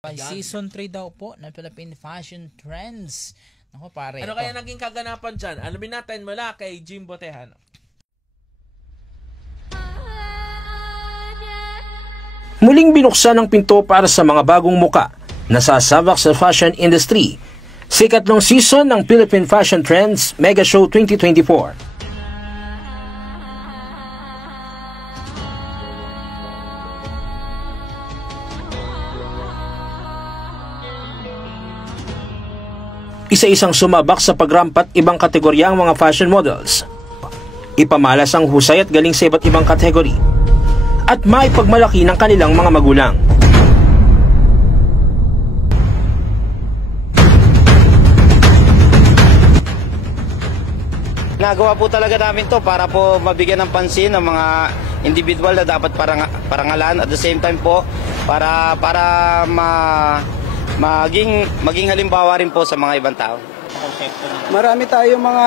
Season 3 daw po ng Philippine Fashion Trends. Ako pare. Ano kaya naging kaganapan dyan? Alamin natin mula kay Jimbo Tejano. Muling binuksan ang pinto para sa mga bagong muka na sasabak sa fashion industry. Sa ikatlong season ng Philippine Fashion Trends Mega Show 2024. Isa-isang sumabak sa pagrampat ibang kategorya ang mga fashion models. Ipamalas ang husay at galing sa iba't ibang kategory at maipagmalaki ng kanilang mga magulang. Nagawa po talaga namin to para po mabigyan ng pansin ng mga individual na dapat parangalan, at the same time po para maging halimbawa rin po sa mga ibang tao. Marami tayong mga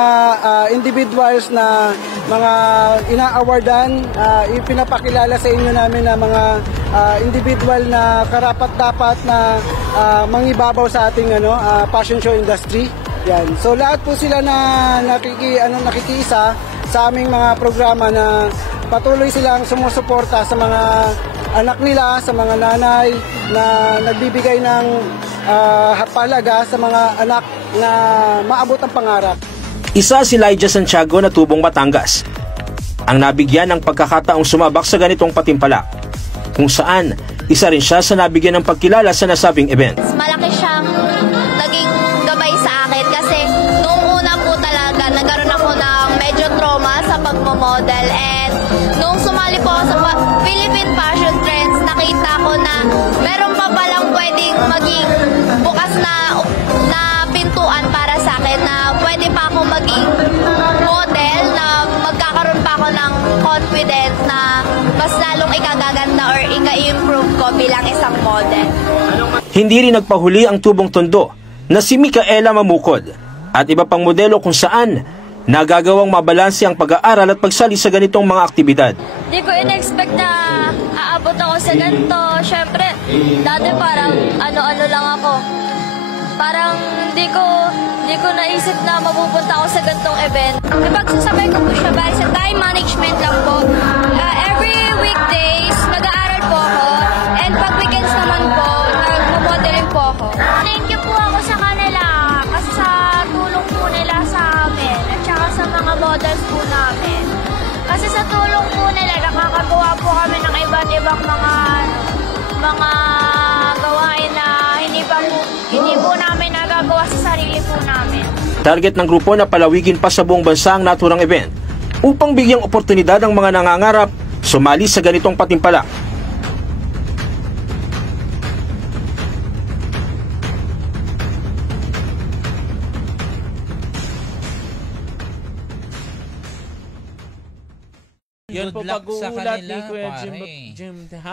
individuals na mga ina-awardan, ipinapakilala sa inyo namin na mga individual na karapat-dapat na mangibabaw sa ating fashion show industry. Yan. So lahat po sila na nakikiisa sa aming mga programa na patuloy silang sumusuporta sa mga anak nila, sa mga nanay na nagbibigay ng palaga sa mga anak na maabot ang pangarap. Isa si Lydia Santiago na tubong Batangas ang nabigyan ng pagkakataong sumabak sa ganitong patimpalak, kung saan isa rin siya sa nabigyan ng pagkilala sa nasabing event. Malaki siyang naging gabay sa akin kasi noong una po talaga nagkaroon ako ng medyo trauma sa pagmamodel, and noong sumali po ako sa Philippine Fashion Trends, nakita ko na meron pa palang pwedeng maging bukas na pintuan para sa akin, na pwede pa ako maging model, na magkakaroon pa ako ng confidence na mas lalong ikagaganda or ika-improve ko bilang isang model. Hindi rin nagpahuli ang tubong tondo na si Micaela Mamukod at iba pang modelo kung saan nagagawang mabalanse ang pag-aaral at pagsali sa ganitong mga aktibidad. Di ko in-expect na aabot ako sa ganito. Siyempre, dati parang ano-ano lang ako. Parang hindi ko naisip na mapupunta ako sa ganitong event. Ipagsasabay ko po siya bali sa time management lang po. Every weekdays, mag-aaral po ako. And pag weekends naman po, nag-modeling po ako. Thank you po ako sa kanila kasi sa tulong po nila sa amin at saka sa mga models po namin. Kasi sa tulong po nila, nakakagawa po kami ng iba't ibang mga gawain na hindi po namin nagagawa sa sarili po namin. Target ng grupo na palawigin pa sa buong bansa ang naturang event upang bigyang oportunidad ang mga nangangarap sumali sa ganitong patimpalak. Yan po Good luck sa pag-uulat ni kanila, Kuya pare. Jim Tejano.